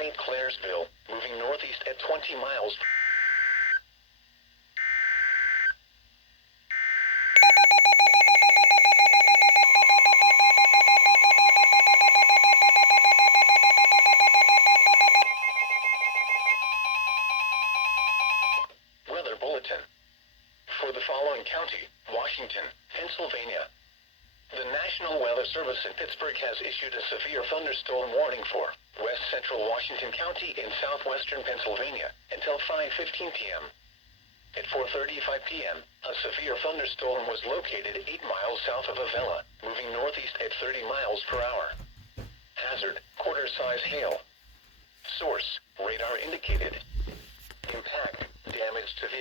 St. Clairsville, moving northeast at 20 miles. Weather Bulletin. For the following county, Washington, Pennsylvania. The National Weather Service in Pittsburgh has issued a severe thunderstorm warning for west central Washington County in southwestern Pennsylvania until 5:15 p.m. At 4:35 p.m., a severe thunderstorm was located 8 miles south of Avella, moving northeast at 30 miles per hour. Hazard, quarter-size hail. Source, radar indicated. Impact, damage to vehicle.